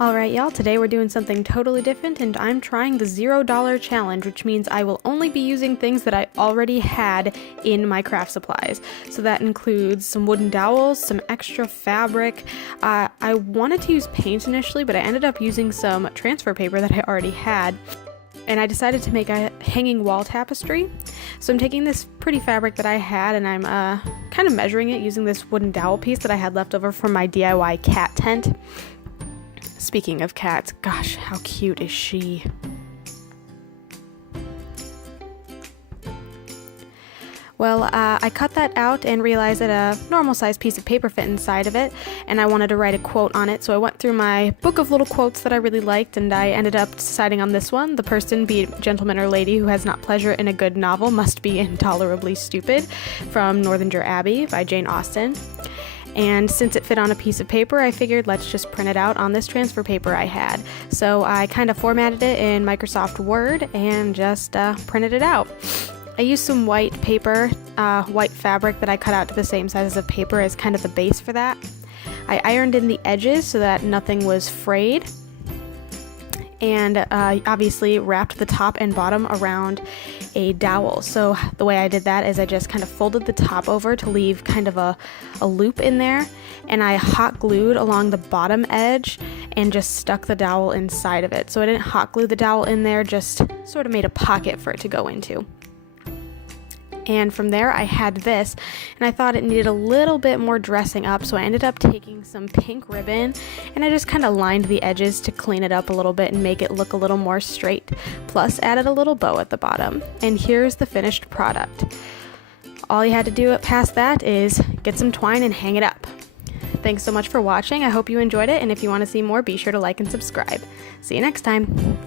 Alright y'all, today we're doing something totally different and I'm trying the $0 challenge, which means I will only be using things that I already had in my craft supplies. So that includes some wooden dowels, some extra fabric. I wanted to use paint initially, but I ended up using some transfer paper that I already had. And I decided to make a hanging wall tapestry. So I'm taking this pretty fabric that I had and I'm kind of measuring it using this wooden dowel piece that I had left over from my DIY cat tent. Speaking of cats, gosh, how cute is she? Well, I cut that out and realized that a normal sized piece of paper fit inside of it, and I wanted to write a quote on it, so I went through my book of little quotes that I really liked, and I ended up deciding on this one: "The person, be it gentleman or lady, who has not pleasure in a good novel must be intolerably stupid," from Northanger Abbey by Jane Austen. And since it fit on a piece of paper, I figured let's just print it out on this transfer paper I had. So I kind of formatted it in Microsoft Word and just printed it out. I used some white paper, white fabric that I cut out to the same size of paper as kind of the base for that. I ironed in the edges so that nothing was frayed. And obviously wrapped the top and bottom around a dowel. So the way I did that is I just kind of folded the top over to leave kind of a loop in there, and I hot glued along the bottom edge and just stuck the dowel inside of it. So I didn't hot glue the dowel in there, just sort of made a pocket for it to go into. And from there I had this, and I thought it needed a little bit more dressing up, so I ended up taking some pink ribbon and I just kind of lined the edges to clean it up a little bit and make it look a little more straight, plus added a little bow at the bottom. And here's the finished product. All you had to do past that is get some twine and hang it up. Thanks so much for watching. I hope you enjoyed it, and if you want to see more, be sure to like and subscribe. See you next time.